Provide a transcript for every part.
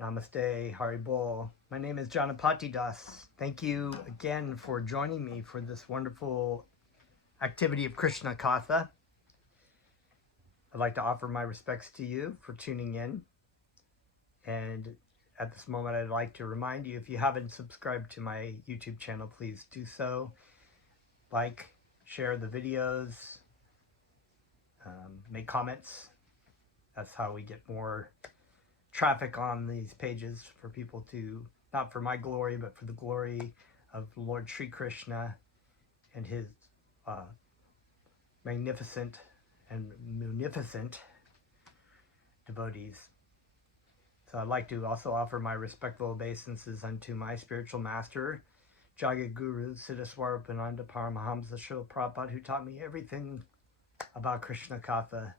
Namaste, Haribol. My name is Janapati Das. Thank you again for joining me for this wonderful activity of Krishna Katha. I'd like to offer my respects to you for tuning in. And at this moment, I'd like to remind you, if you haven't subscribed to my YouTube channel, please do so. Like, share the videos, make comments. That's how we get more traffic on these pages for people to, not for my glory, but for the glory of Lord Sri Krishna and his magnificent and munificent devotees. So I'd like to also offer my respectful obeisances unto my spiritual master, Jagat Guru Siddhaswarapananda Paramahamsa Srila Prabhupada, who taught me everything about Krishna Katha,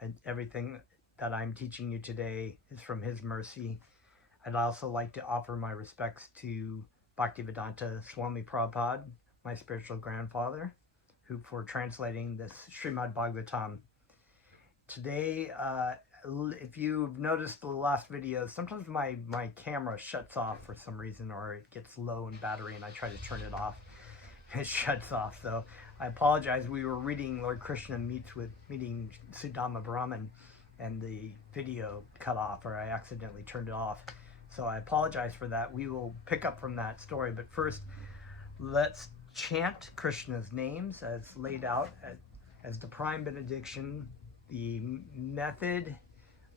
and everything that I'm teaching you today is from his mercy. I'd also like to offer my respects to Bhaktivedanta Swami Prabhupada, my spiritual grandfather, who for translating this Srimad Bhagavatam. Today, if you've noticed the last video, sometimes my camera shuts off for some reason, or it gets low in battery and I try to turn it off. It shuts off, so I apologize. We were reading Lord Krishna meeting Sudama Brahmana, and the video cut off, or I accidentally turned it off. So I apologize for that. We will pick up from that story, but first let's chant Krishna's names as laid out as the prime benediction, the method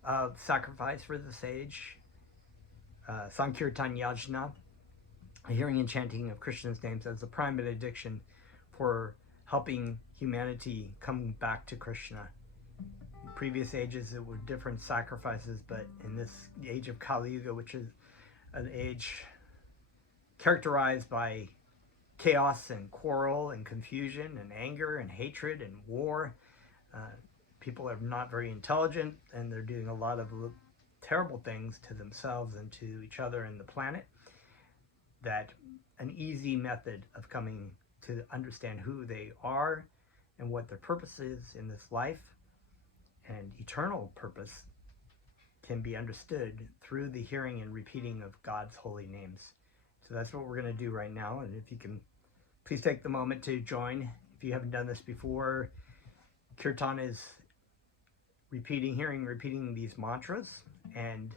of sacrifice for the sage, Sankirtan Yajna, hearing and chanting of Krishna's names as the prime benediction for helping humanity come back to Krishna. In previous ages it were different sacrifices, but in this age of Kali Yuga, which is an age characterized by chaos and quarrel and confusion and anger and hatred and war, people are not very intelligent, and they're doing a lot of terrible things to themselves and to each other and the planet, that an easy method of coming to understand who they are and what their purpose is in this life and eternal purpose can be understood through the hearing and repeating of God's holy names. So that's what we're going to do right now. And if you can, please take the moment to join. If you haven't done this before, Kirtan is repeating these mantras, and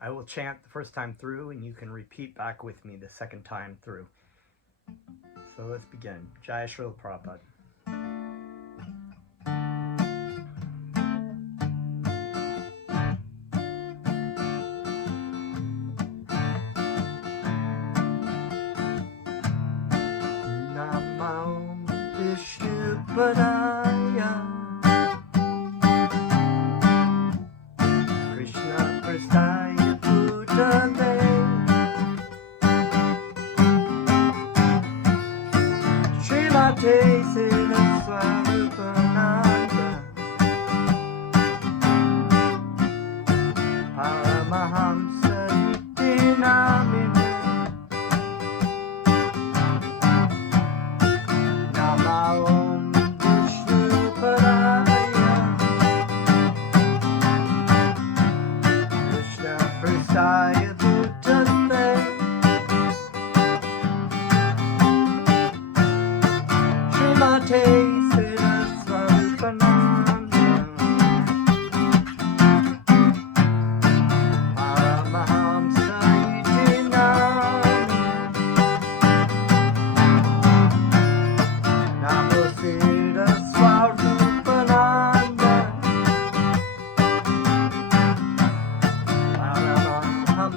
I will chant the first time through, and you can repeat back with me the second time through. So let's begin. Jai Srila Prabhupada. Namo Vishnupadaya Krishna Prasthaya Bhutale Srimate Siddhaswarapananda Paramahamsa Nityanamine Namo Vishnupadaya Krishna Prasthaya Bhutale Srimate Siddhaswarapananda Paramahamsa Nityanamine Namo Siddhaswarapananda Paramahamsa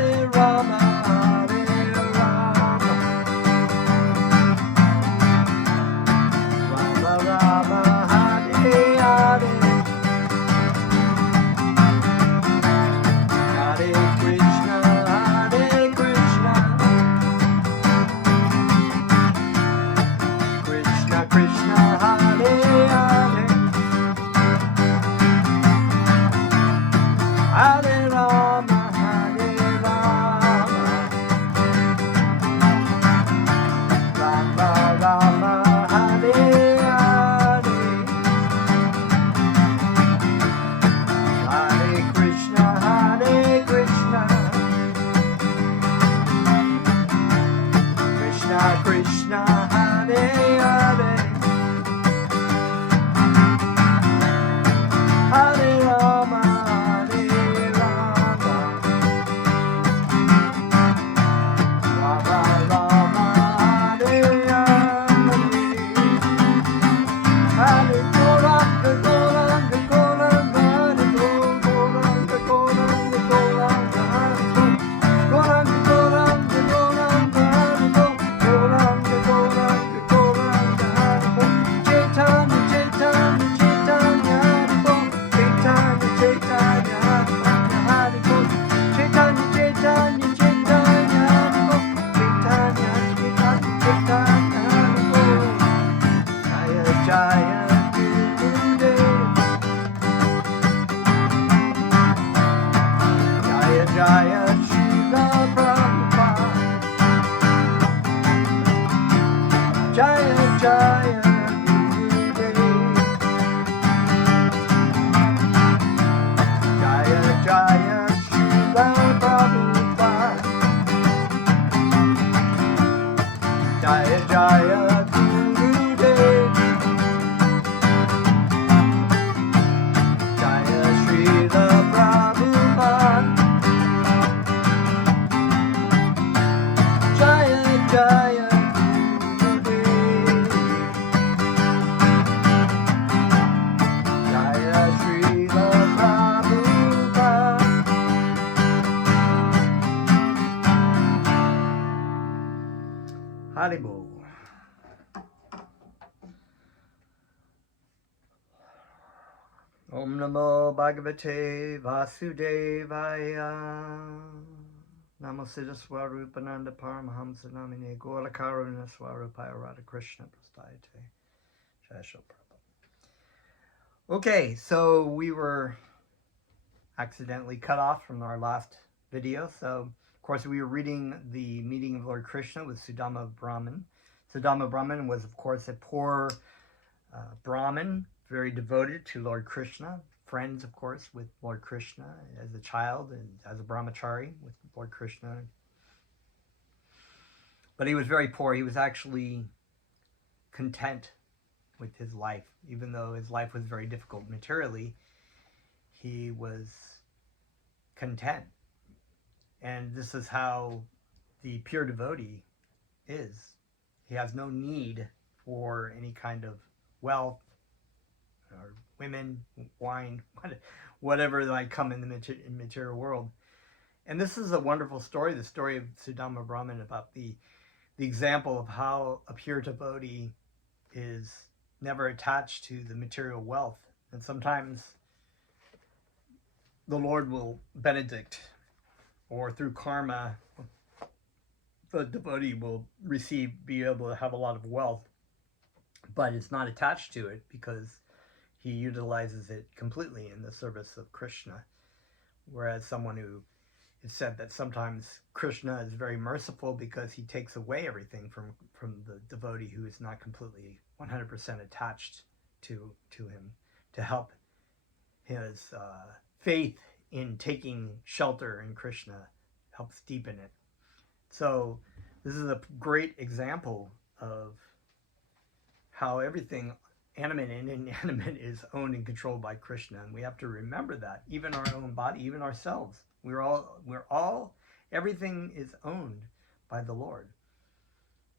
Hare Rama, Hare Rama, Rama Rama, Hare Hare, Hare Krishna, Hare Krishna, Krishna Krishna, Hare Hare, Hare Rama, Hare Rama, Rama Rama, Hare Hare, Hare Krishna, Hare Krishna, Krishna Krishna, Hare Hare, Hare Rama, Hare Rama, Rama Rama, Hare Hare, Hare Gauranga, Gauranga, Gauranga, Hare Gauranga, Gauranga, Gauranga, Hare Gauranga, Gauranga, Gauranga, Hare Gauranga, Gauranga, Gauranga, Hare Chaitanya, Chaitanya, Chaitanya, Hare Chaitanya, Chaitanya, Hare Chaitanya, Chaitanya, Chaitanya, Hare Chaitanya, Chaitanya, Chaitanya, Hare Jaya Jaya Gurudev, Jaya Jaya Srila Prabhupada, Jaya Jaya Gurudev, Jaya Jaya Srila Prabhupada, Jaya Jaya Gurudev, Jaya Srila Prabhupada, Jaya Jaya Gurudev, Jaya Srila Prabhupada. Haribo. Om Namo Bhagavate Vasudevaya. Namo Siddha Swarupananda Paramahamsa Namine Gola Karuna Swarupaya Radha Krishna Prastayate. Jai Shri Prabhupada. Okay, so we were accidentally cut off from our last video. So, of course, we were reading the meeting of Lord Krishna with Sudama Brahman. Sudama Brahman was, of course, a poor Brahmin, very devoted to Lord Krishna, friends, of course, with Lord Krishna as a child and as a brahmachari with Lord Krishna. But he was very poor. He was actually content with his life, even though his life was very difficult materially. He was content. And this is how the pure devotee is. He has no need for any kind of wealth or women, wine, whatever might come in the material world. And this is a wonderful story, the story of Sudama Brahman, about the example of how a pure devotee is never attached to the material wealth. And sometimes the Lord will benedict, or through karma, the devotee will be able to have a lot of wealth, but it's not attached to it because he utilizes it completely in the service of Krishna. Whereas someone who, it's said that sometimes Krishna is very merciful because he takes away everything from the devotee who is not completely 100% attached to him, to help his faith in taking shelter in Krishna helps deepen it. So this is a great example of how everything, animate and inanimate, is owned and controlled by Krishna. And we have to remember that. Even our own body, even ourselves. Everything is owned by the Lord.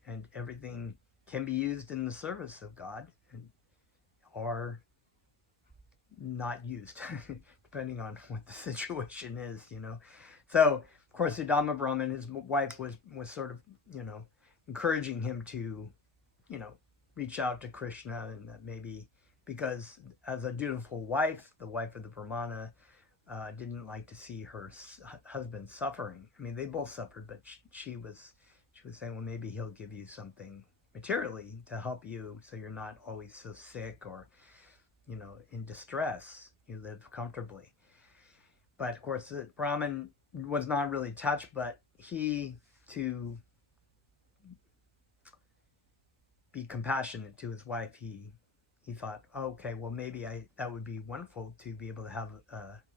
And everything can be used in the service of God or not used, depending on what the situation is, So Of course, Sudama Brahman, his wife, was sort of, encouraging him to, reach out to Krishna, and that maybe because as a dutiful wife, the wife of the Brahmana, didn't like to see her husband suffering. I mean, they both suffered, but she was saying, well, maybe he'll give you something materially to help you, so you're not always so sick or, in distress. You live comfortably. But of course, the Brahmin was not really touched, but he, to be compassionate to his wife, he thought, oh, okay, well, maybe that would be wonderful to be able to have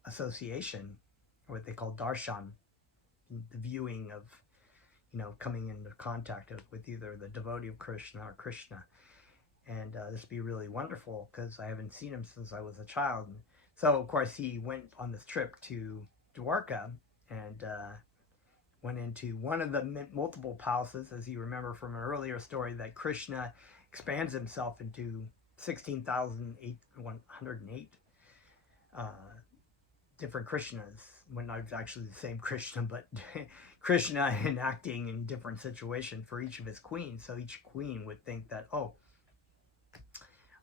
association, or what they call darshan, the viewing of, coming into contact with either the devotee of Krishna or Krishna. And this would be really wonderful because I haven't seen him since I was a child. So, of course, he went on this trip to Dwarka and went into one of the multiple palaces, as you remember from an earlier story, that Krishna expands himself into 16,108 different Krishnas, when not actually the same Krishna, but Krishna enacting in different situations for each of his queens. So each queen would think that, oh,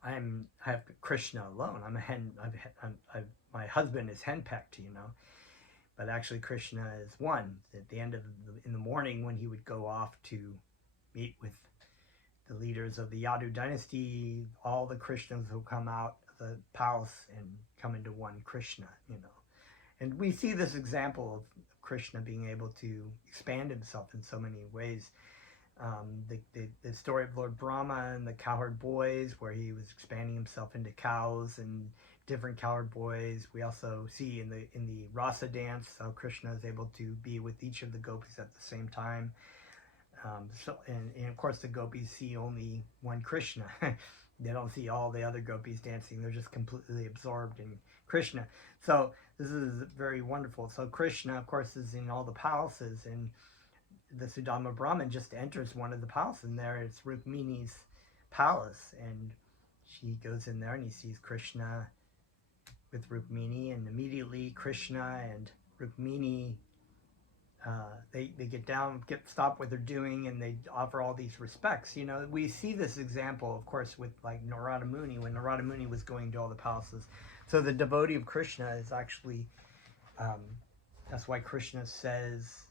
I have Krishna alone. My husband is henpecked, but actually Krishna is one. At the end of in the morning, when he would go off to meet with the leaders of the Yadu dynasty, all the Krishnas will come out of the palace and come into one Krishna, And we see this example of Krishna being able to expand himself in so many ways. The story of Lord Brahma and the cowherd boys, where he was expanding himself into cows and different cowherd boys. We also see in the rasa dance how Krishna is able to be with each of the gopis at the same time. And of course the gopis see only one Krishna. They don't see all the other gopis dancing. They're just completely absorbed in Krishna. So this is very wonderful. So Krishna, of course, is in all the palaces, and the Sudama Brahmin just enters one of the palaces, and there it's Rukmini's palace, and she goes in there and he sees Krishna with Rukmini, and immediately Krishna and Rukmini, they stop what they're doing, and they offer all these respects. We see this example, of course, with like Narada Muni, when Narada Muni was going to all the palaces. So the devotee of Krishna is actually, that's why Krishna says,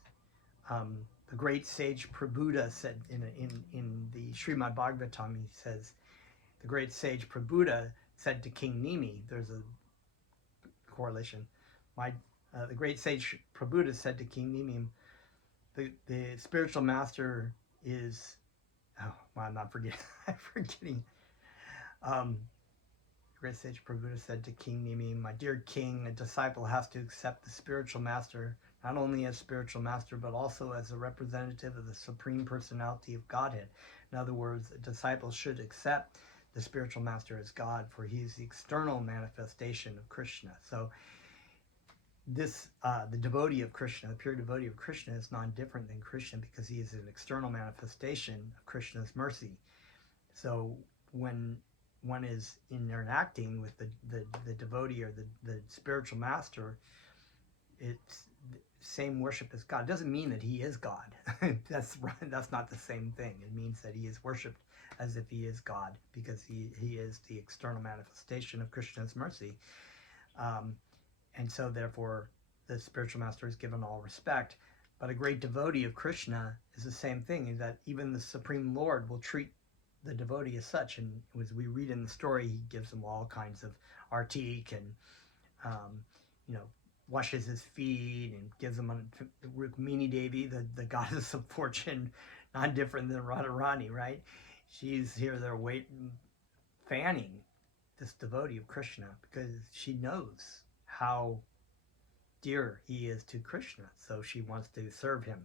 the great sage Prabhuda said in the Srimad Bhagavatam, he says, the great sage Prabhuda said to King Nimi, there's a correlation, the great sage Prabhuda said to King Nimi, the spiritual master is, I'm not forgetting, I'm forgetting. Great sage Prabhuda said to King Nimi, my dear king, a disciple has to accept the spiritual master not only as spiritual master, but also as a representative of the Supreme Personality of Godhead. In other words, a disciple should accept the spiritual master as God, for he is the external manifestation of Krishna. So this, the devotee of Krishna, the pure devotee of Krishna, is non-different than Krishna because he is an external manifestation of Krishna's mercy. So when one is interacting with the devotee or the spiritual master, it's same worship as God. It doesn't mean that he is God. That's not the same thing. It means that he is worshipped as if he is God, because he is the external manifestation of Krishna's mercy. And so therefore the spiritual master is given all respect. But a great devotee of Krishna is the same thing, is that even the Supreme Lord will treat the devotee as such. And as we read in the story, he gives them all kinds of artik and washes his feet and gives him Rukmini Devi, the goddess of fortune, not different than Radharani, right? She's here there fanning this devotee of Krishna because she knows how dear he is to Krishna, so she wants to serve him.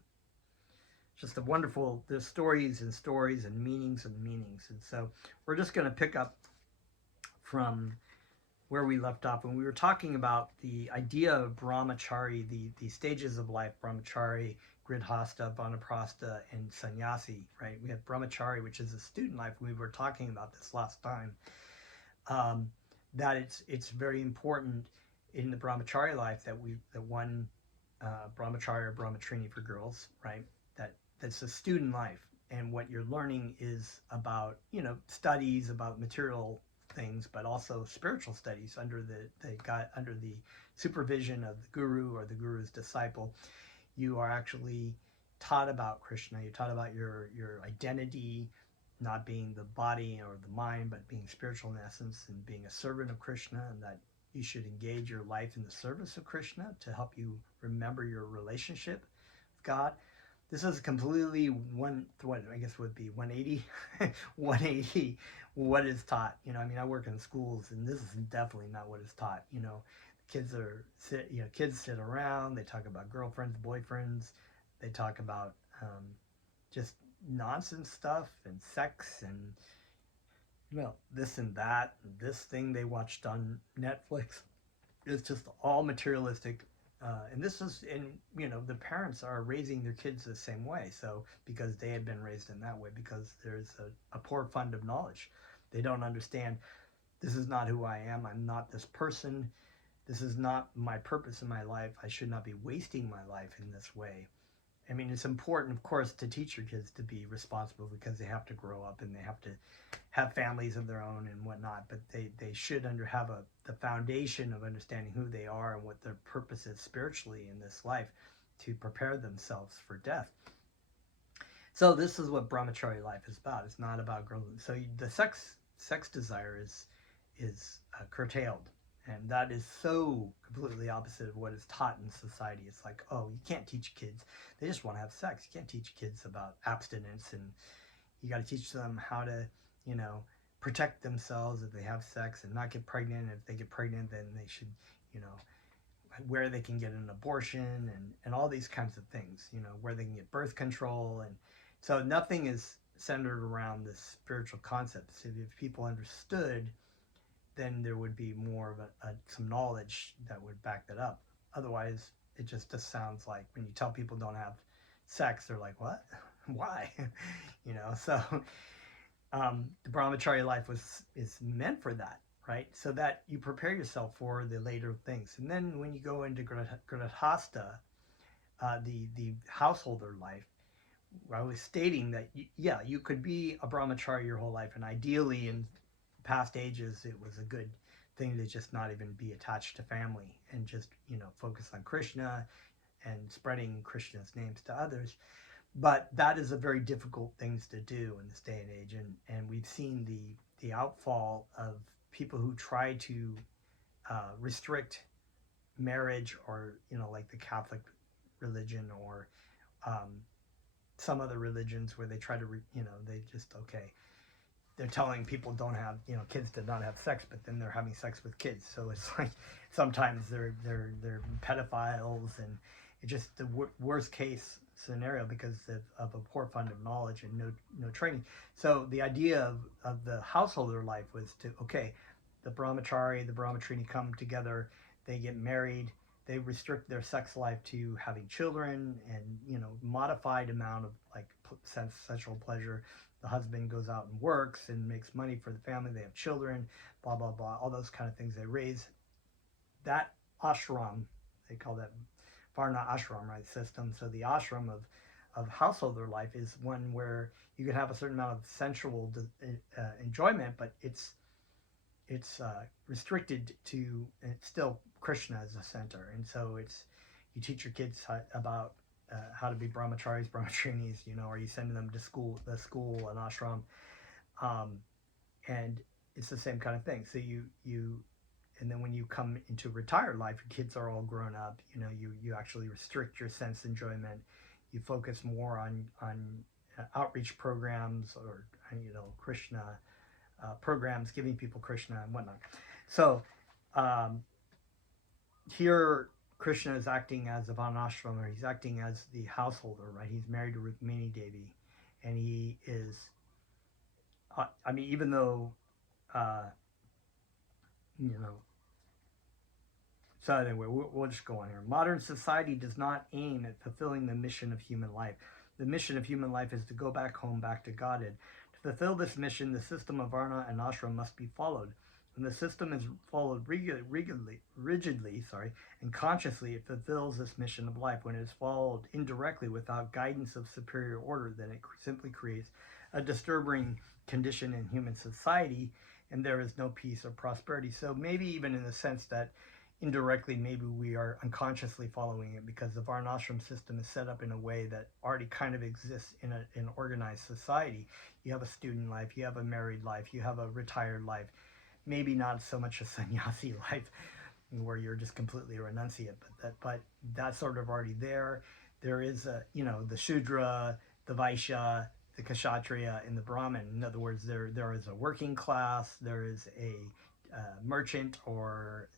Just a wonderful, there's stories and stories and meanings and meanings. And so we're just going to pick up from where we left off when we were talking about the idea of brahmachari, the stages of life, brahmachari, gridhasta, vanaprastha, and sannyasi, right? We have brahmachari, which is a student life. We were talking about this last time, that it's very important in the brahmachari life that one brahmacharya or brahmacharini for girls, right? That's a student life, and what you're learning is about, studies about material things, but also spiritual studies under under the supervision of the guru or the guru's disciple. You are actually taught about Krishna. You're taught about your identity, not being the body or the mind, but being spiritual in essence and being a servant of Krishna, and that you should engage your life in the service of Krishna to help you remember your relationship with God. This is completely what I guess would be 180, 180 what is taught. I work in schools, and this is definitely not what is taught. Kids sit around, they talk about girlfriends, boyfriends, they talk about just nonsense stuff and sex and this and that, and this thing they watched on Netflix. It's just all materialistic. And this is, the parents are raising their kids the same way. So, because they had been raised in that way, because there's a poor fund of knowledge. They don't understand, this is not who I am. I'm not this person. This is not my purpose in my life. I should not be wasting my life in this way. It's important, of course, to teach your kids to be responsible, because they have to grow up and they have to have families of their own and whatnot. But they should have the foundation of understanding who they are and what their purpose is spiritually in this life, to prepare themselves for death. So this is what brahmachari life is about. It's not about girls. So the sex desire is curtailed. And that is so completely opposite of what is taught in society. It's like, oh, you can't teach kids. They just want to have sex. You can't teach kids about abstinence, and you got to teach them how to, protect themselves if they have sex and not get pregnant. If they get pregnant, then they should, where they can get an abortion and all these kinds of things, where they can get birth control. And so nothing is centered around this spiritual concepts. If people understood, then there would be more of some knowledge that would back that up. Otherwise, it just sounds like when you tell people don't have sex, they're like, what? Why? So the brahmacharya life is meant for that, right? So that you prepare yourself for the later things. And then when you go into grihastha, the householder life, I was stating that, you could be a brahmacharya your whole life, and ideally in past ages it was a good thing to just not even be attached to family and just focus on Krishna and spreading Krishna's names to others. But that is a very difficult thing to do in this day and age, and we've seen the outfall of people who try to restrict marriage, or like the Catholic religion, or some other religions, where they try to they just, okay, they're telling people don't have, kids to not have sex, but then they're having sex with kids. So it's like sometimes they're pedophiles, and it's just the worst case scenario because of a poor fund of knowledge and no training. So the idea of the householder life was to, okay, the brahmachari, the brahmacharini come together, they get married, they restrict their sex life to having children and modified amount of like sensual pleasure. The husband goes out and works and makes money for the family. They have children, blah, blah, blah, all those kind of things. They raise that ashram, they call that Varna ashram, right, system. So the ashram of householder life is one where you can have a certain amount of sensual enjoyment, but it's restricted to, it's still Krishna as a center. And so you teach your kids about how to be brahmacharis, brahmacharinis, or you send them to school, an ashram, and it's the same kind of thing. So and then when you come into retired life, your kids are all grown up. You actually restrict your sense enjoyment. You focus more on outreach programs, or Krishna programs, giving people Krishna and whatnot. So here Krishna is acting as a varnashrama. He's acting as the householder, right? He's married to Rukmini Devi, and he is, even though, so anyway, we'll just go on here. Modern society does not aim at fulfilling the mission of human life. The mission of human life is to go back home, back to Godhead. To fulfill this mission, the system of Varna and Ashram must be followed. When the system is followed rigidly, and consciously, it fulfills this mission of life. When it is followed indirectly without guidance of superior order, then it simply creates a disturbing condition in human society, and there is no peace or prosperity. So maybe even in the sense that indirectly, maybe we are unconsciously following it, because the varnashram system is set up in a way that already kind of exists in an organized society. You have a student life, you have a married life, you have a retired life, maybe not so much a sannyasi life where you're just completely a renunciate, but that's sort of already there. There is the Shudra, the Vaishya, the Kshatriya, and the Brahmin. In other words, there is a working class, there is a merchant or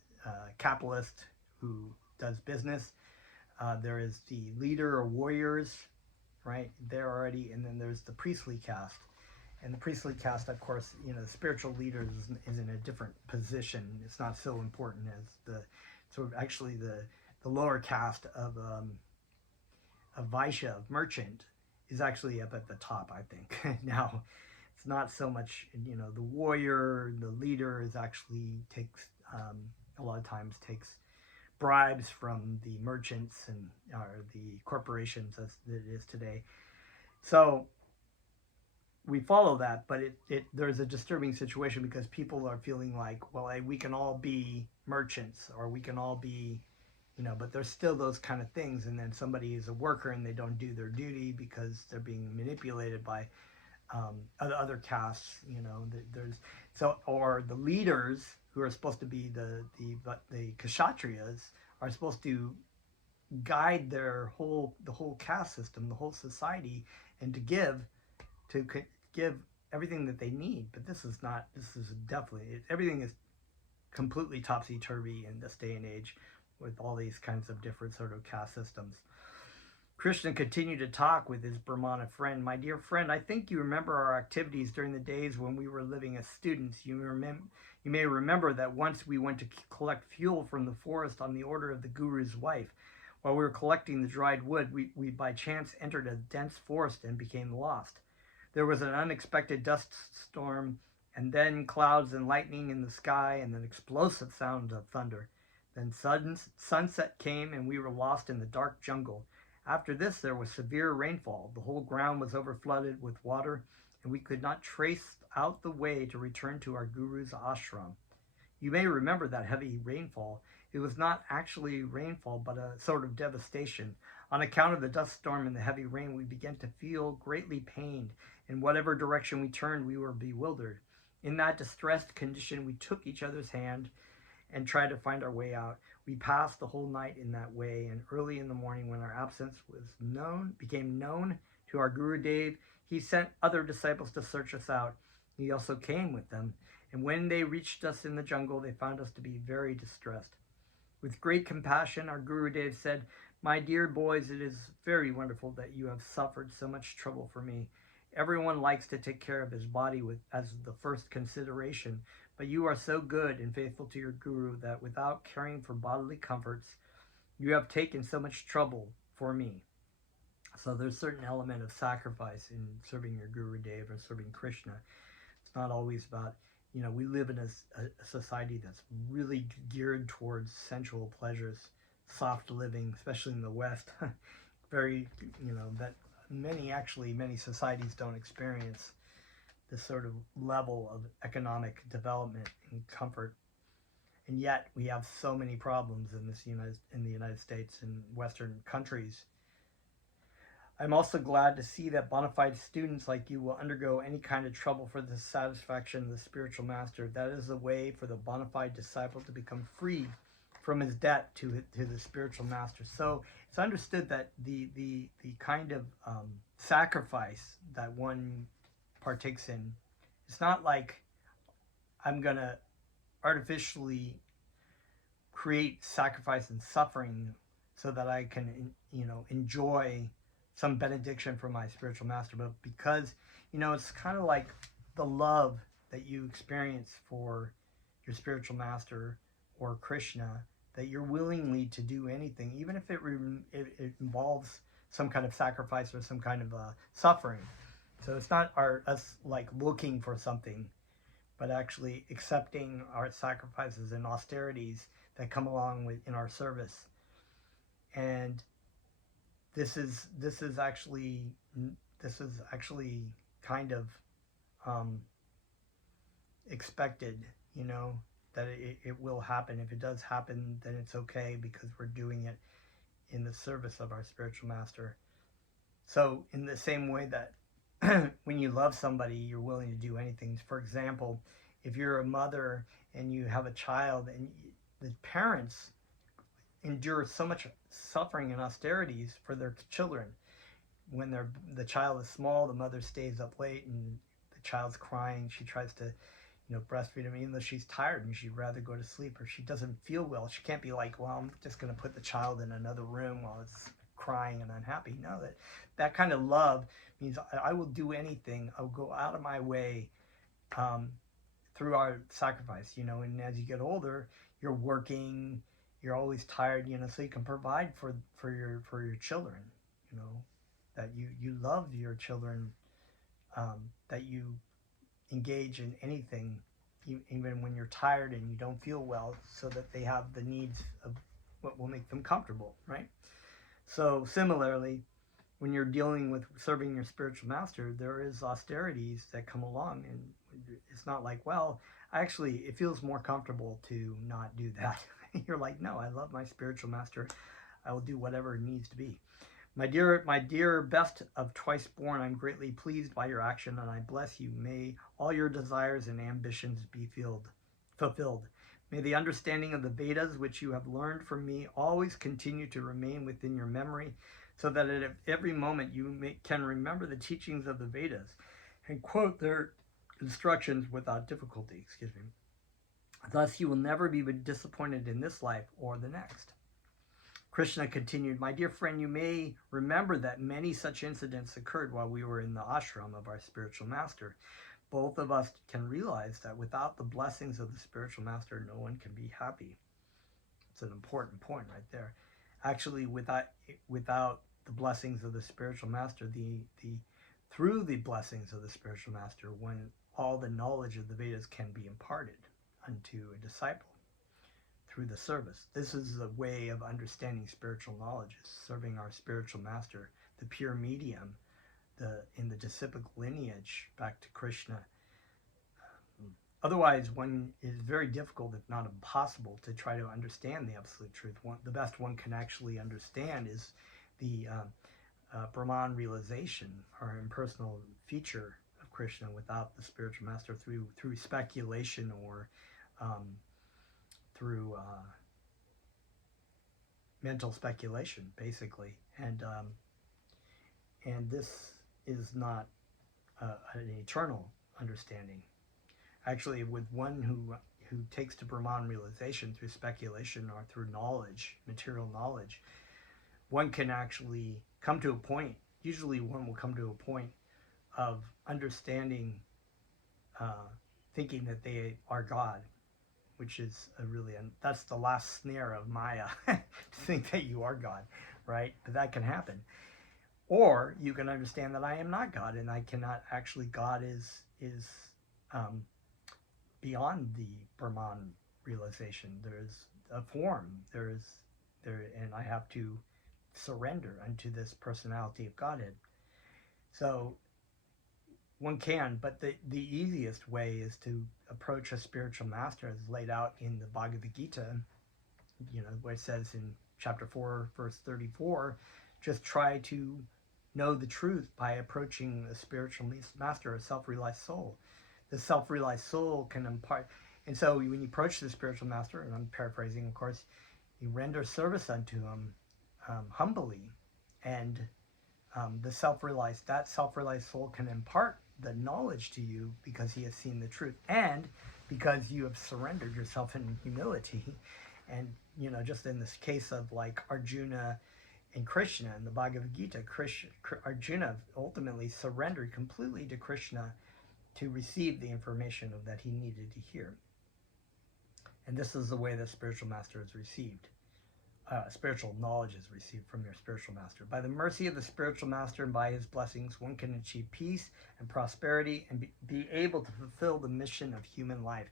capitalist who does business. There is the leader or warriors, right? There already, and then there's the priestly caste. And the priestly caste, of course, the spiritual leader is in a different position. It's not so important as the lower caste of Vaishya, of merchant, is actually up at the top, I think. Now, it's not so much, the warrior, the leader is actually takes, a lot of times takes bribes from the merchants and the corporations as it is today. So we follow that, but there's a disturbing situation because people are feeling like, well, we can all be merchants, or we can all be, but there's still those kind of things. And then somebody is a worker and they don't do their duty because they're being manipulated by other castes. Or the leaders who are supposed to be the kshatriyas are supposed to guide the whole caste system, the whole society, and to give everything that they need. But this is definitely, everything is completely topsy-turvy in this day and age with all these kinds of different sort of caste systems. Krishna continued to talk with his Brahmana friend. My dear friend, I think you remember our activities during the days when we were living as students. You may remember that once we went to collect fuel from the forest on the order of the Guru's wife. While we were collecting the dried wood, we by chance entered a dense forest and became lost. There was an unexpected dust storm, and then clouds and lightning in the sky, and an explosive sound of thunder. Then sudden sunset came, and we were lost in the dark jungle. After this, there was severe rainfall. The whole ground was overflooded with water, and we could not trace out the way to return to our Guru's ashram. You may remember that heavy rainfall. It was not actually rainfall, but a sort of devastation. On account of the dust storm and the heavy rain, we began to feel greatly pained. In whatever direction we turned, we were bewildered. In that distressed condition, we took each other's hand and tried to find our way out. We passed the whole night in that way, and early in the morning, when our absence became known to our Gurudev, he sent other disciples to search us out. He also came with them, and when they reached us in the jungle, they found us to be very distressed. With great compassion, our Gurudev said, "My dear boys, it is very wonderful that you have suffered so much trouble for me. Everyone likes to take care of his body as the first consideration, but you are so good and faithful to your Guru that without caring for bodily comforts, you have taken so much trouble for me." So there's a certain element of sacrifice in serving your Gurudev or serving Krishna. It's not always about, we live in a society that's really geared towards sensual pleasures, soft living, especially in the West. Very, that many societies don't experience this sort of level of economic development and comfort. And yet we have so many problems in the United States and Western countries. I'm also glad to see that bona fide students like you will undergo any kind of trouble for the satisfaction of the spiritual master. That is the way for the bona fide disciple to become free from his debt to the spiritual master. So it's understood that the kind of sacrifice that one partakes in, it's not like I'm going to artificially create sacrifice and suffering so that I can, enjoy some benediction from my spiritual master, but because, it's kind of like the love that you experience for your spiritual master or Krishna, that you're willingly to do anything, even if it involves some kind of sacrifice or some kind of suffering. So it's not us like looking for something, but actually accepting our sacrifices and austerities that come along with in our service. And this is actually kind of expected, you know, that it will happen. If it does happen, then it's okay, because we're doing it in the service of our spiritual master. So in the same way that when you love somebody, you're willing to do anything. For example, if you're a mother and you have a child, and the parents endure so much suffering and austerities for their children. When the child is small, the mother stays up late and the child's crying. She tries to, breastfeed him, even though she's tired and she'd rather go to sleep, or she doesn't feel well. She can't be like, well, I'm just going to put the child in another room while it's crying and unhappy. No, that kind of love means I will do anything. I'll go out of my way through our sacrifice, and as you get older, you're working, you're always tired, so you can provide for your children, that you love your children, that you engage in anything, even when you're tired and you don't feel well, so that they have the needs of what will make them comfortable, right? So similarly, when you're dealing with serving your spiritual master, there is austerities that come along, and it's not like, well, actually, it feels more comfortable to not do that. You're like, no, I love my spiritual master. I will do whatever it needs to be. My dear best of twice born, I'm greatly pleased by your action, and I bless you. May all your desires and ambitions be fulfilled. May the understanding of the Vedas, which you have learned from me, always continue to remain within your memory, so that at every moment you can remember the teachings of the Vedas and quote their instructions without difficulty. Thus you will never be disappointed in this life or the next. Krishna continued, my dear friend, you may remember that many such incidents occurred while we were in the ashram of our spiritual master. Both of us can realize that without the blessings of the spiritual master, no one can be happy. It's an important point right there. Actually, without the blessings of the spiritual master, through the blessings of the spiritual master, when all the knowledge of the Vedas can be imparted unto a disciple through the service. This is the way of understanding spiritual knowledge, is serving our spiritual master, the pure medium, in the disciplic lineage back to Krishna. Otherwise, one is very difficult, if not impossible, to try to understand the absolute truth. The best one can actually understand is the Brahmana realization, or impersonal feature of Krishna, without the spiritual master, through speculation, or through mental speculation, basically. And this is not an eternal understanding. Actually, with one who takes to Brahman realization through speculation or through knowledge, material knowledge, one can actually come to a point, usually one will come to a point of understanding, thinking that they are God, which is that's the last snare of Maya, to think that you are God, right? But that can happen. Or you can understand that I am not God, and I cannot actually, God is beyond the Brahman realization. There is a form, and I have to surrender unto this personality of Godhead. So one can, but the easiest way is to approach a spiritual master, as laid out in the Bhagavad Gita, where it says in chapter 4, verse 34, just try to know the truth by approaching a spiritual master, a self-realized soul. The self-realized soul can impart, and so when you approach the spiritual master, and I'm paraphrasing, of course, you render service unto him humbly, and the self-realized soul can impart the knowledge to you, because he has seen the truth, and because you have surrendered yourself in humility. And just in this case of like Arjuna and Krishna in the Bhagavad Gita, Arjuna ultimately surrendered completely to Krishna to receive the information that he needed to hear. And this is the way the spiritual master is received. spiritual knowledge is received from your spiritual master. By the mercy of the spiritual master and by his blessings, one can achieve peace and prosperity and be able to fulfill the mission of human life.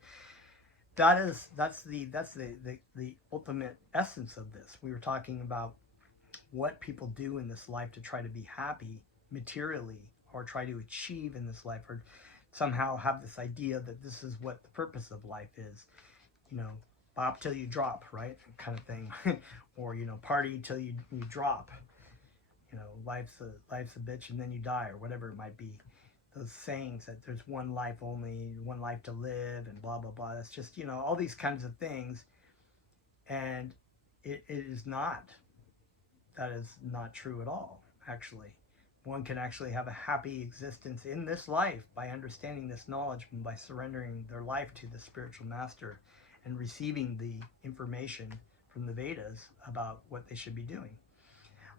That's the ultimate essence of this. We were talking about what people do in this life to try to be happy materially, or try to achieve in this life, or somehow have this idea that this is what the purpose of life is. Bop till you drop, right? Kind of thing. Or, party till you drop. Life's a bitch and then you die, or whatever it might be. Those sayings that there's one life only, one life to live, and blah, blah, blah. That's just, all these kinds of things. And it is not. That is not true at all, actually. One can actually have a happy existence in this life by understanding this knowledge and by surrendering their life to the spiritual master and receiving the information from the Vedas about what they should be doing.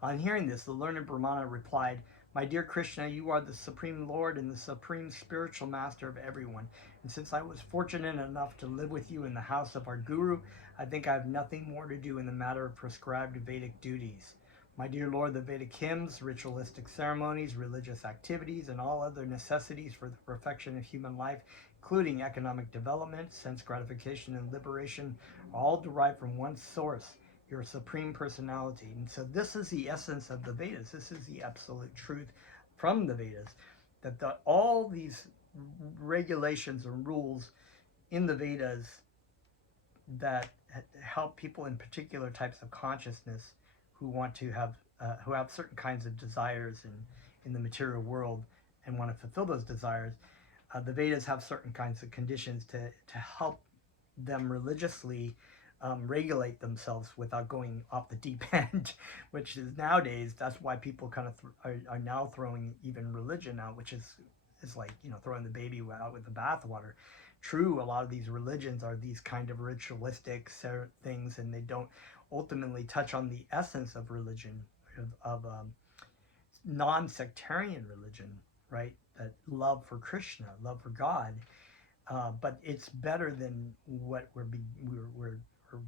On hearing this, the learned Brahmana replied, "My dear Krishna, you are the Supreme Lord and the Supreme Spiritual Master of everyone. And since I was fortunate enough to live with you in the house of our Guru, I think I have nothing more to do in the matter of prescribed Vedic duties. My dear Lord, the Vedic hymns, ritualistic ceremonies, religious activities, and all other necessities for the perfection of human life, including economic development, sense gratification, and liberation, are all derived from one source, your Supreme Personality." And so this is the essence of the Vedas. This is the absolute truth from the Vedas, that all these regulations and rules in the Vedas that help people in particular types of consciousness who want to have certain kinds of desires in the material world and want to fulfill those desires, the Vedas have certain kinds of conditions to help them religiously regulate themselves without going off the deep end, which is nowadays, that's why people kind of are now throwing even religion out, which is like, throwing the baby out with the bathwater. True, a lot of these religions are these kind of ritualistic things, and they don't ultimately touch on the essence of religion, of non-sectarian religion, right? That love for Krishna, love for God. But it's better than what we're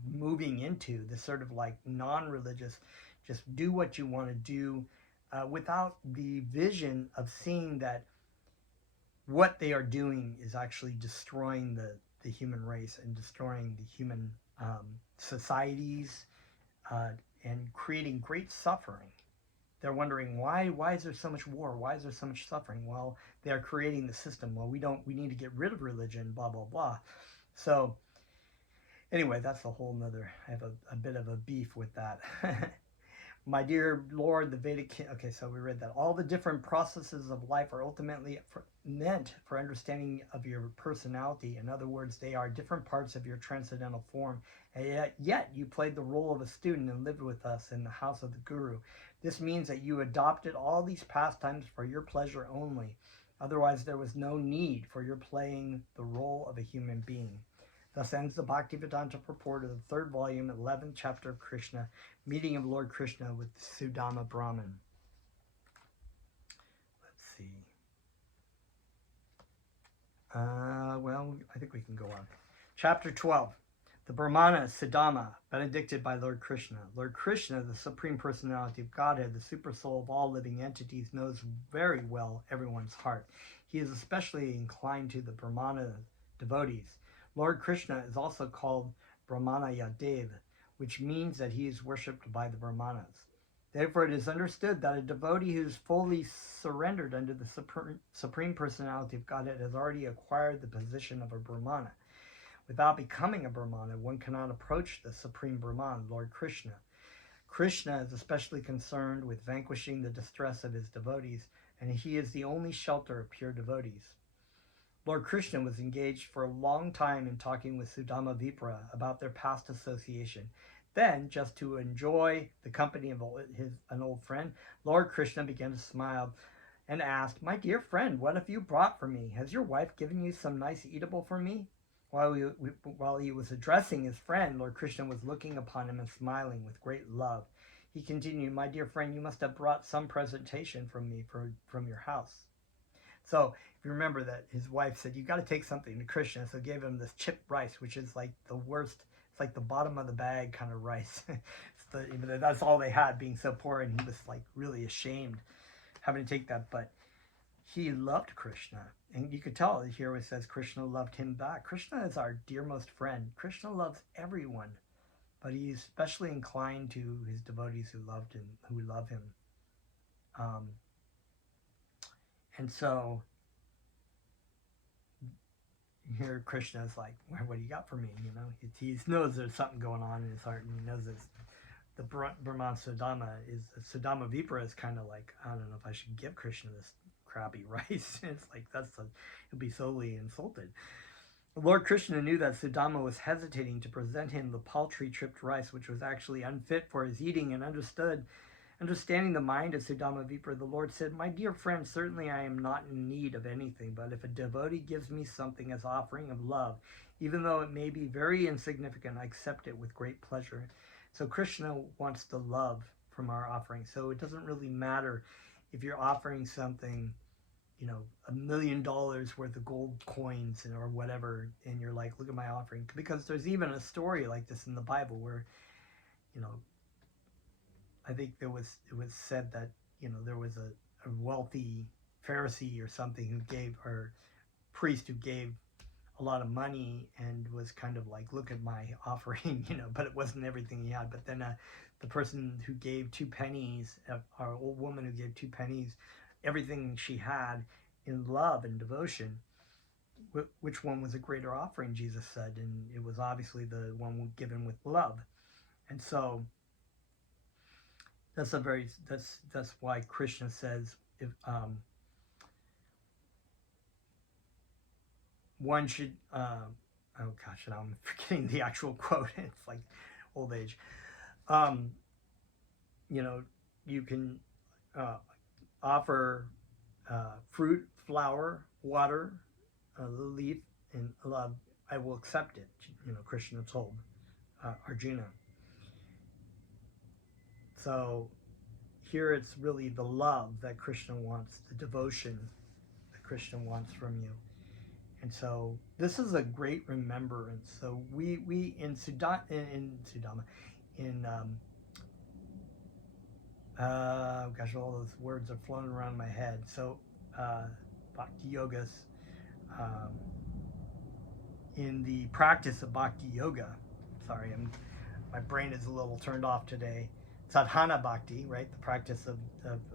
moving into, this sort of like non-religious, just do what you want to do, without the vision of seeing that what they are doing is actually destroying the human race and destroying the human societies, and creating great suffering. They're wondering, why is there so much war? Why is there so much suffering? Well, they are creating the system. Well, we need to get rid of religion, blah, blah, blah. So anyway, that's a whole nother, I have a bit of a beef with that. My dear Lord, the Vedic, okay, so we read that. All the different processes of life are ultimately meant for understanding of your personality. In other words, they are different parts of your transcendental form. And yet you played the role of a student and lived with us in the house of the Guru. This means that you adopted all these pastimes for your pleasure only. Otherwise, there was no need for your playing the role of a human being. Thus ends the Bhaktivedanta purport of the 3rd volume, 11th chapter of Krishna, meeting of Lord Krishna with Sudama Brahman. Let's see. Well, I think we can go on. Chapter 12. The Brahmana, Sudama, benedicted by Lord Krishna. Lord Krishna, the Supreme Personality of Godhead, the supersoul of all living entities, knows very well everyone's heart. He is especially inclined to the Brahmana devotees. Lord Krishna is also called Brahmana Yadev, which means that he is worshipped by the Brahmanas. Therefore, it is understood that a devotee who is fully surrendered under the Supreme Personality of Godhead has already acquired the position of a Brahmana. Without becoming a Brahmana, one cannot approach the Supreme Brahman, Lord Krishna. Krishna is especially concerned with vanquishing the distress of his devotees, and he is the only shelter of pure devotees. Lord Krishna was engaged for a long time in talking with Sudama Vipra about their past association. Then, just to enjoy the company of an old friend, Lord Krishna began to smile and asked, "My dear friend, what have you brought for me? Has your wife given you some nice eatable for me?" While he was addressing his friend, Lord Krishna was looking upon him and smiling with great love. He continued, "My dear friend, you must have brought some presentation from me from your house." So if you remember that his wife said, "You got to take something to Krishna," so gave him this chipped rice, which is like the worst. It's like the bottom of the bag kind of rice. That's all they had, being so poor, and he was like really ashamed having to take that. But he loved Krishna, and you could tell here it says Krishna loved him back. Krishna is our dearmost friend. Krishna loves everyone, but he's especially inclined to his devotees who loved him, who love him. And so here Krishna is like, what do you got for me? You know, he knows there's something going on in his heart, and he knows this. The Brahmana Sudama is Sudama Vipra is kind of like, I don't know if I should give Krishna this crappy rice. It's like he'll be solely insulted. Lord Krishna knew that Sudama was hesitating to present him the paltry tripped rice, which was actually unfit for his eating, and understanding the mind of Sudama Vipra, the Lord said, "My dear friend, certainly I am not in need of anything, but if a devotee gives me something as offering of love, even though it may be very insignificant, I accept it with great pleasure." So Krishna wants the love from our offering. So it doesn't really matter if you're offering something, you know, $1 million worth of gold coins or whatever, and you're like, look at my offering. Because there's even a story like this in the Bible where, you know, I think it was said that, you know, there was a wealthy Pharisee or something who gave, or priest who gave a lot of money and was kind of like, look at my offering, you know, but it wasn't everything he had. But then the person who gave 2 pennies, our old woman who gave 2 pennies, everything she had in love and devotion, which one was a greater offering, Jesus said, and it was obviously the one given with love. And so that's why Krishna says, if one should oh gosh, now I'm forgetting the actual quote. It's like old age. You know, you can offer fruit, flower, water, leaf, and love. I will accept it. You know, Krishna told Arjuna. So here it's really the love that Krishna wants, the devotion that Krishna wants from you. And so this is a great remembrance. So we in Sudama, gosh, all those words are floating around my head. So Bhakti Yogas, in the practice of Bhakti Yoga, sorry, my brain is a little turned off today. Sadhana Bhakti, right? The practice of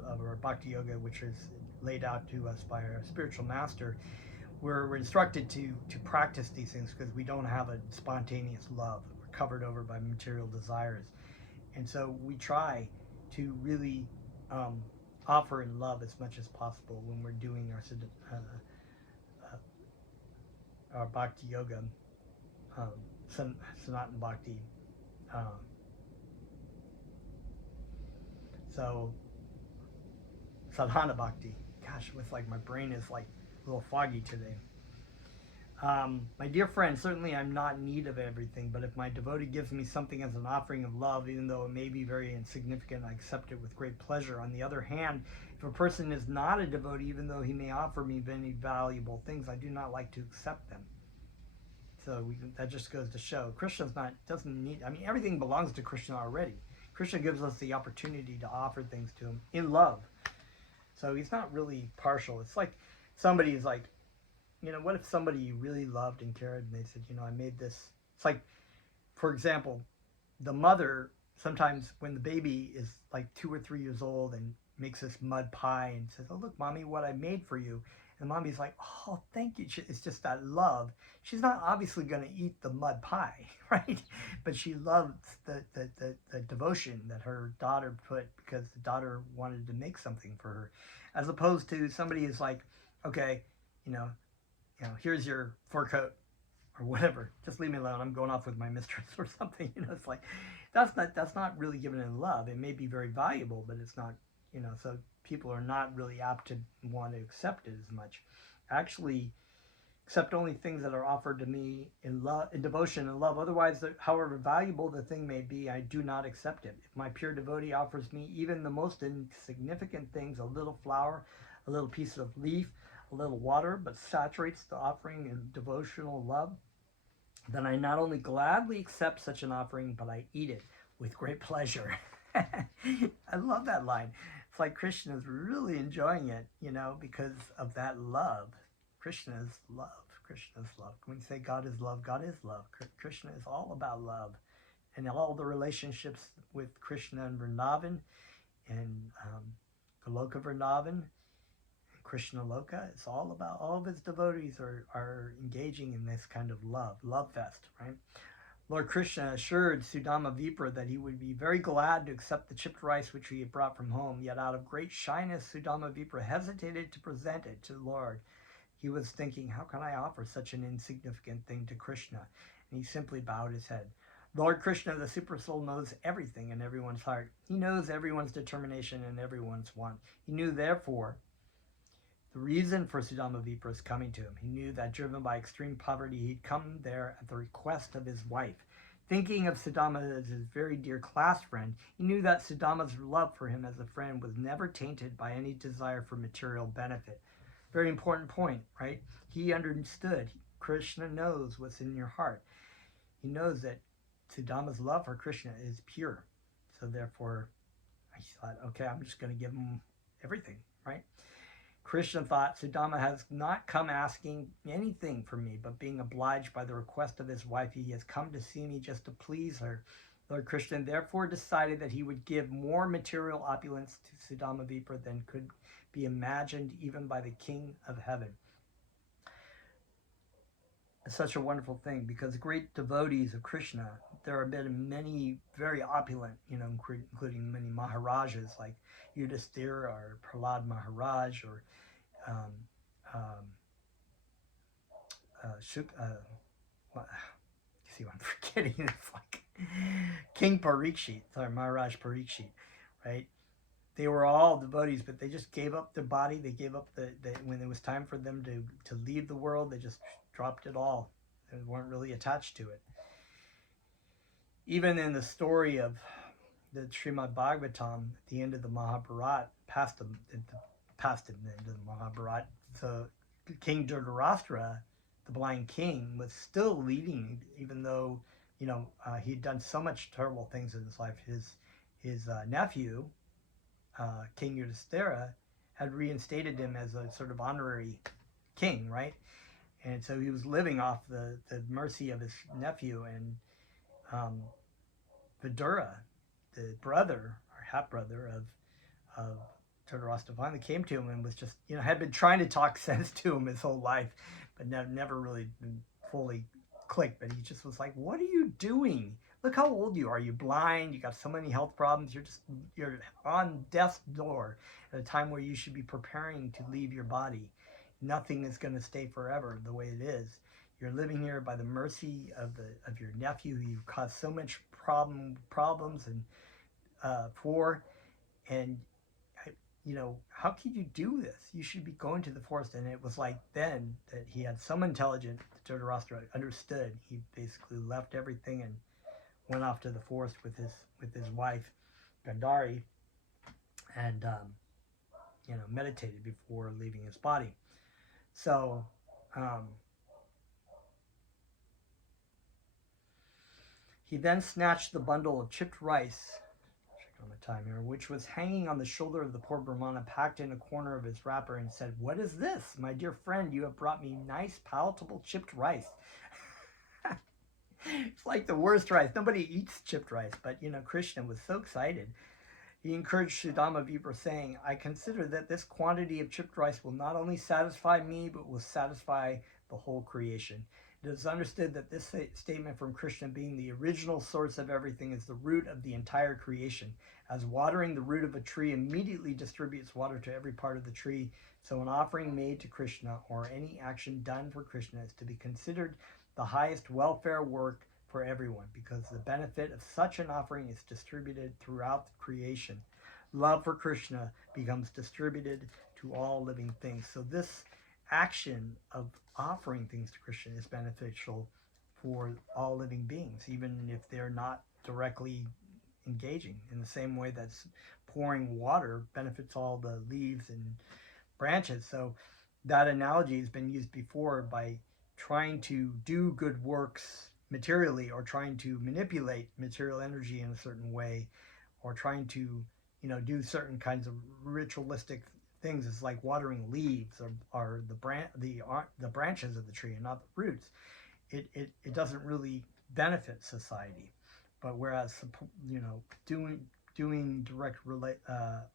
our Bhakti Yoga, which is laid out to us by our spiritual master. We're instructed to practice these things because we don't have a spontaneous love. We're covered over by material desires. And so we try to really offer in love as much as possible when we're doing our Bhakti Yoga, Sanatana Bhakti. So Sadhana Bhakti. Gosh, it's like my brain is like a little foggy today. My dear friend, certainly I'm not in need of everything, but if my devotee gives me something as an offering of love, even though it may be very insignificant, I accept it with great pleasure. On the other hand, if a person is not a devotee, even though he may offer me many valuable things, I do not like to accept them. So that just goes to show doesn't need, I mean, everything belongs to Krishna already. Krishna gives us the opportunity to offer things to him in love. So he's not really partial. It's like somebody's like, you know, what if somebody you really loved and cared and they said, you know, I made this. It's like, for example, the mother, sometimes when the baby is like 2 or 3 years old and makes this mud pie and says, oh, look, mommy, what I made for you. And mommy's like, oh, thank you. It's just that love. She's not obviously going to eat the mud pie, right? But she loves the devotion that her daughter put because the daughter wanted to make something for her. As opposed to somebody who's like, okay, you know, here's your fur coat or whatever. Just leave me alone. I'm going off with my mistress or something. You know, it's like, that's not really given in love. It may be very valuable, but it's not, you know, so people are not really apt to want to accept it as much. Actually, accept only things that are offered to me in love, in devotion and love. Otherwise, however valuable the thing may be, I do not accept it. If my pure devotee offers me even the most insignificant things, a little flower, a little piece of leaf, a little water, but saturates the offering in devotional love, then I not only gladly accept such an offering, but I eat it with great pleasure. I love that line. It's like Krishna is really enjoying it, because of that love. Krishna is love. Krishna is love. When you say God is love, God is love. Krishna is all about love. And all the relationships with Krishna and Vrindavan and Goloka Vrindavan, Krishna Loka, it's all about, all of his devotees are engaging in this kind of love fest, right? Lord Krishna assured Sudama Vipra that he would be very glad to accept the chipped rice which he had brought from home, yet out of great shyness Sudama Vipra hesitated to present it to the Lord. He was thinking, how can I offer such an insignificant thing to Krishna? And he simply bowed his head. Lord Krishna, the Super Soul, knows everything in everyone's heart. He knows everyone's determination and everyone's want. He knew, therefore, the reason for Sudama Vipra's coming to him. He knew that driven by extreme poverty, he'd come there at the request of his wife. Thinking of Sudama as his very dear class friend, he knew that Sudama's love for him as a friend was never tainted by any desire for material benefit. Very important point, right? He understood. Krishna knows what's in your heart. He knows that Sudama's love for Krishna is pure. So therefore, I thought, okay, I'm just going to give him everything, right? Krishna thought, Sudama has not come asking anything from me, but being obliged by the request of his wife, he has come to see me just to please her. Lord Krishna therefore decided that he would give more material opulence to Sudama Vipra than could be imagined even by the King of Heaven. It's such a wonderful thing, because great devotees of Krishna, there have been many very opulent, including many Maharajas like Yudhisthira or Prahlad Maharaj or see what I'm forgetting, it's like King Parikshit, sorry, Maharaj Parikshit, right? They were all devotees, but they just gave up their body. They gave up when it was time for them to leave the world, they just dropped it all. They weren't really attached to it. Even in the story of the Srimad Bhagavatam, at the end of the Mahabharata, past the end of the Mahabharata, so King Dhritarashtra, the blind king, was still leading, even though he'd done so much terrible things in his life. His nephew, King Yudhisthira, had reinstated him as a sort of honorary king, right? And so he was living off the mercy of his nephew, and Vidura, the brother or half brother of Dhritarashtra, finally came to him and was just, had been trying to talk sense to him his whole life, but never really been fully clicked. But he just was like, "What are you doing? Look how old you are. You're blind. You got so many health problems. You're on death's door at a time where you should be preparing to leave your body. Nothing is going to stay forever the way it is. You're living here by the mercy of your nephew who you've caused so much problems and how can you do this? You should be going to the forest." And it was like then that he had some intelligence. Dhritarashtra understood. He basically left everything and went off to the forest with his wife Gandhari, and meditated before leaving his body. So he then snatched the bundle of chipped rice, on my time here, which was hanging on the shoulder of the poor Brahmana, packed in a corner of his wrapper, and said, "What is this? My dear friend, you have brought me nice, palatable chipped rice." It's like the worst rice. Nobody eats chipped rice, but Krishna was so excited. He encouraged Sudama Vipra, saying, "I consider that this quantity of chipped rice will not only satisfy me, but will satisfy the whole creation." It is understood that this statement from Krishna, being the original source of everything, is the root of the entire creation. As watering the root of a tree immediately distributes water to every part of the tree, so an offering made to Krishna or any action done for Krishna is to be considered the highest welfare work for everyone, because the benefit of such an offering is distributed throughout creation. Love for Krishna becomes distributed to all living things. So this action of offering things to Krishna is beneficial for all living beings, even if they're not directly engaging, in the same way that pouring water benefits all the leaves and branches. So that analogy has been used before by trying to do good works materially, or trying to manipulate material energy in a certain way, or trying to, do certain kinds of ritualistic things. It's like watering leaves, or the branches of the tree and not the roots. It doesn't really benefit society. But whereas, doing direct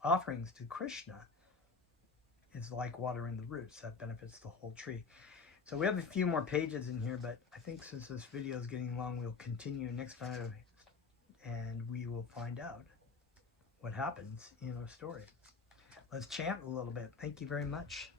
offerings to Krishna is like watering the roots. That benefits the whole tree. So we have a few more pages in here, but I think since this video is getting long, we'll continue next time, and we will find out what happens in our story. Let's chant a little bit. Thank you very much.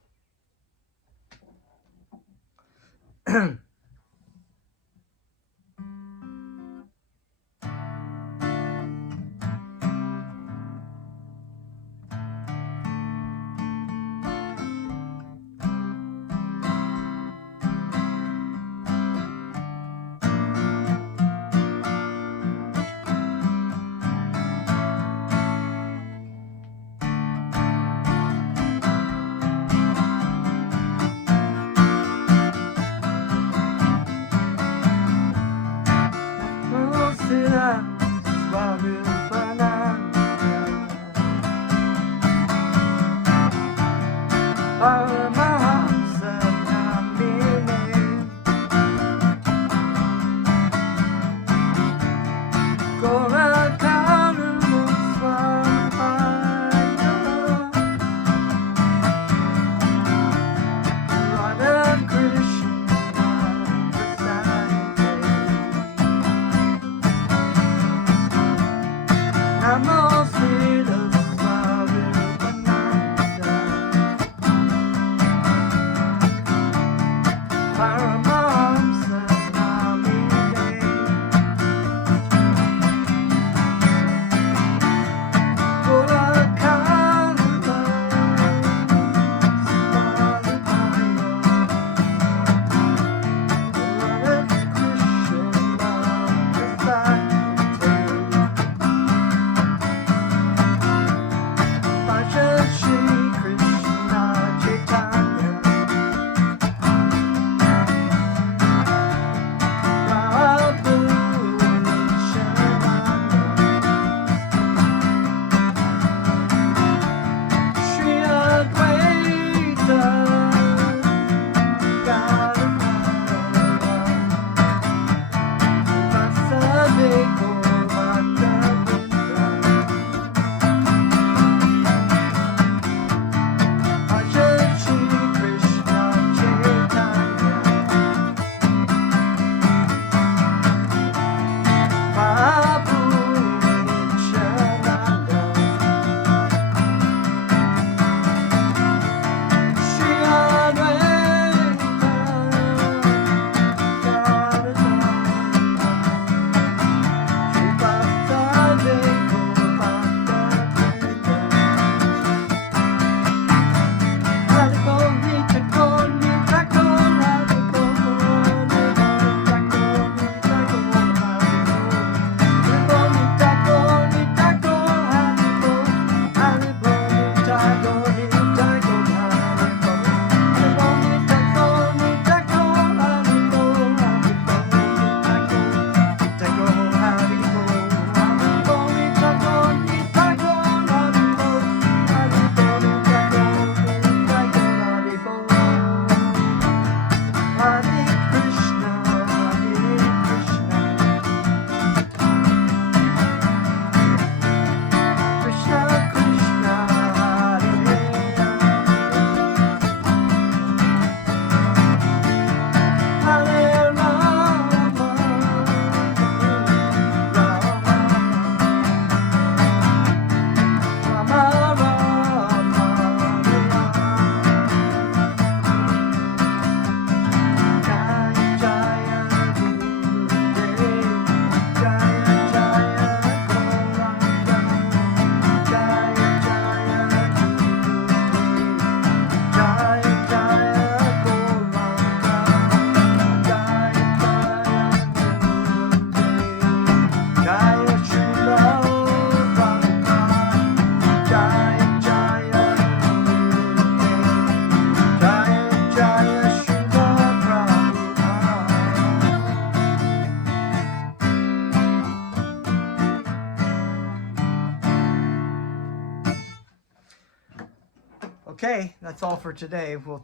Okay, that's all for today. We'll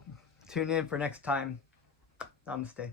tune in for next time. Namaste.